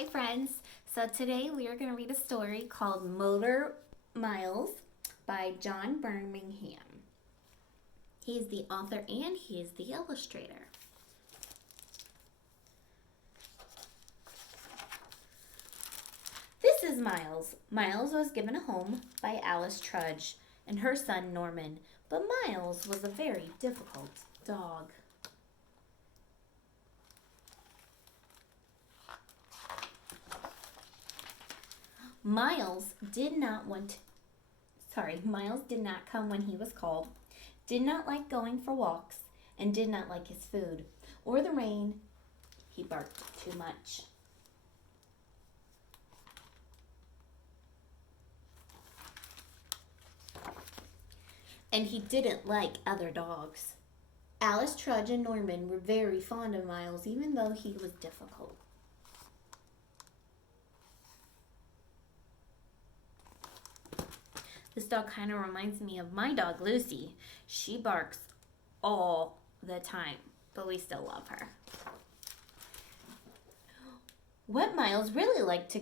Hi friends. So today we are going to read a story called Motor Miles by John Birmingham. He is the author and he is the illustrator. This is Miles. Miles was given a home by Alice Trudge and her son Norman, but Miles was a very difficult dog. Miles did not come when he was called, did not like going for walks, and did not like his food or the rain. He barked too much. And he didn't like other dogs. Alice Trudge and Norman were very fond of Miles, even though he was difficult. This dog kind of reminds me of my dog, Lucy. She barks all the time, but we still love her. What Miles really liked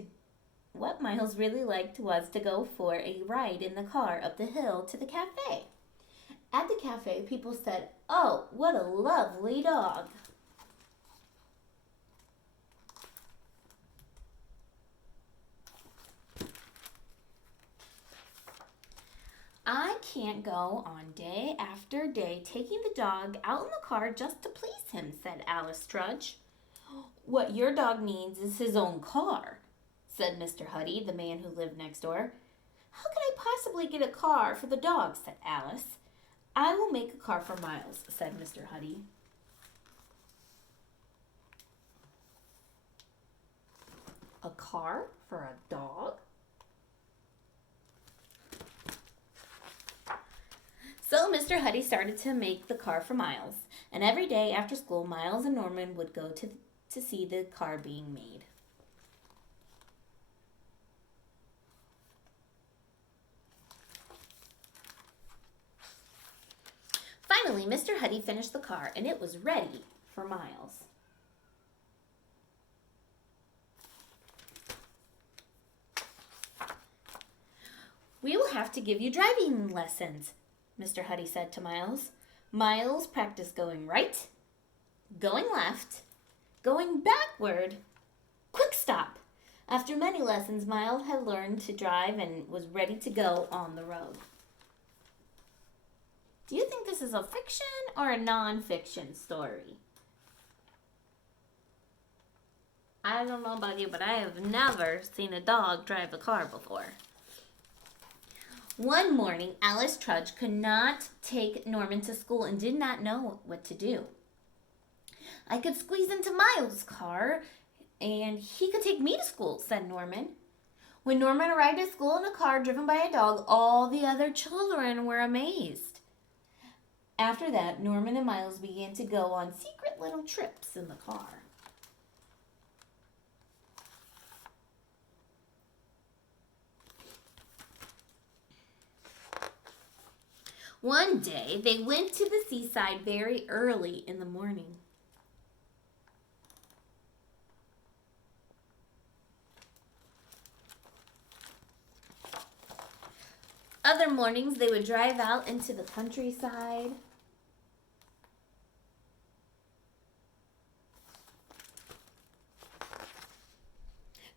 was to go for a ride in the car up the hill to the cafe. At the cafe, people said, "Oh, what a lovely dog." I can't go on day after day taking the dog out in the car just to please him, said Alice Trudge. What your dog needs is his own car, said Mr. Huddy, the man who lived next door. How can I possibly get a car for the dog, said Alice. I will make a car for Miles, said Mr. Huddy. A car for a dog? So Mr. Huddy started to make the car for Miles, and every day after school, Miles and Norman would go to see the car being made. Finally, Mr. Huddy finished the car, and it was ready for Miles. We will have to give you driving lessons, Mr. Huddy said to Miles. Miles practiced going right, going left, going backward, quick stop. After many lessons, Miles had learned to drive and was ready to go on the road. Do you think this is a fiction or a non-fiction story? I don't know about you, but I have never seen a dog drive a car before. One morning, Alice Trudge could not take Norman to school and did not know what to do. I could squeeze into Miles' car and he could take me to school, said Norman. When Norman arrived at school in a car driven by a dog, all the other children were amazed. After that, Norman and Miles began to go on secret little trips in the car. One day, they went to the seaside very early in the morning. Other mornings, they would drive out into the countryside.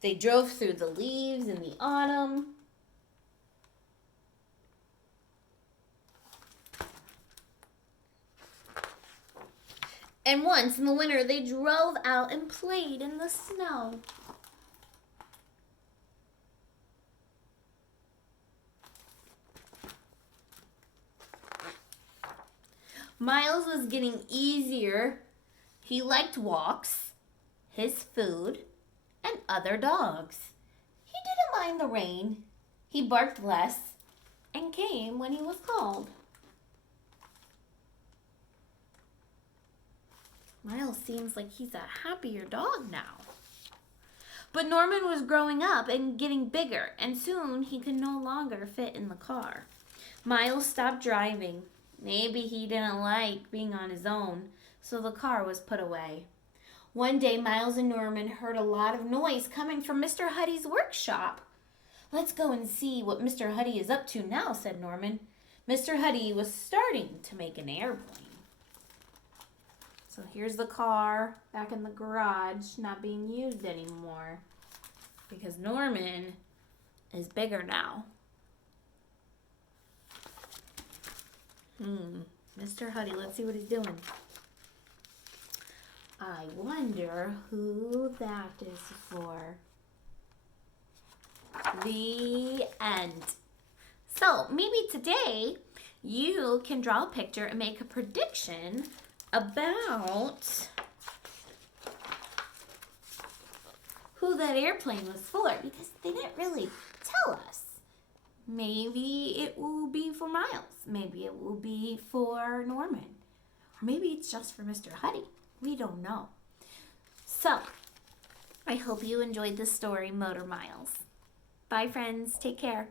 They drove through the leaves in the autumn. And once in the winter, they drove out and played in the snow. Miles was getting easier. He liked walks, his food, and other dogs. He didn't mind the rain. He barked less and came when he was called. Miles seems like he's a happier dog now. But Norman was growing up and getting bigger, and soon he could no longer fit in the car. Miles stopped driving. Maybe he didn't like being on his own, so the car was put away. One day, Miles and Norman heard a lot of noise coming from Mr. Huddy's workshop. "Let's go and see what Mr. Huddy is up to now," said Norman. Mr. Huddy was starting to make an airplane. So here's the car back in the garage, not being used anymore because Norman is bigger now. Mr. Huddy, let's see what he's doing. I wonder who that is for. The end. So maybe today you can draw a picture and make a prediction about who that airplane was for, because they didn't really tell us. Maybe it will be for Miles. Maybe it will be for Norman. Or maybe it's just for Mr. Huddy. We don't know. So, I hope you enjoyed this story, Motor Miles. Bye, friends. Take care.